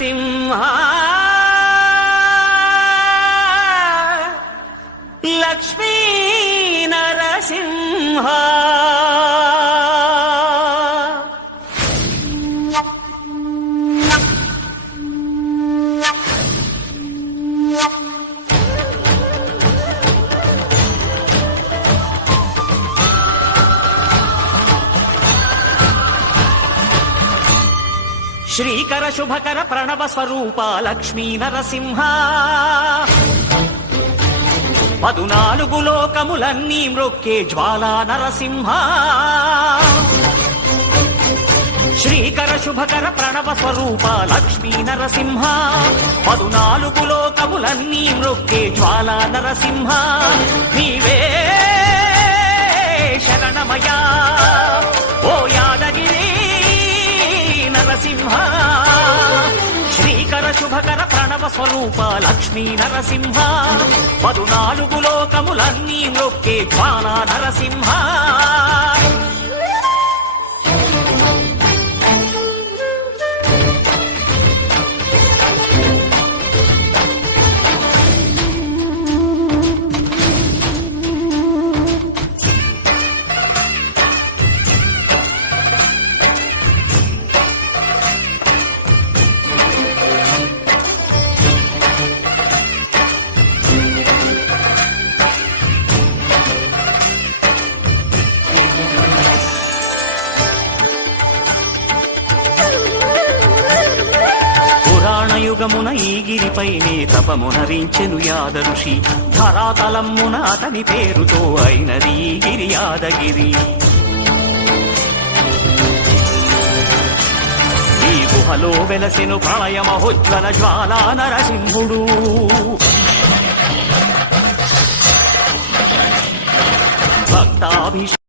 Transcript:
నరసింహ లక్ష్మీ నరసింహ శ్రీకర శుభకర ప్రణవ స్వరూప లక్ష్మీ నరసింహ 14 లోకములన్నీ మ్రొక్కే జ్వాలా నరసింహ శ్రీకర శుభకర ప్రణవ స్వరూప లక్ష్మీ నరసింహ 14 లోకములన్నీ మ్రొక్కే జ్వాలా నరసింహ నీవే శరణమయా ఓ యాదగిరి నరసింహ శ్రీకర శుభకర ప్రణవ స్వరూప లక్ష్మీ నరసింహ 14 లోకములన్నీ మ్రొక్కే జ్వాలా నరసింహ యుగమున ఈ గిరిపైనే తపమునరించెను యాద ఋషి ధరాతలమ్మున అతని పేరుతో అయినది ఈ గిరి యాదగిరి ఈ గుహలో వెలసెను ప్రళయ మహోజ్వల జ్వాలా నరసింహుడు భక్తాభిషేకం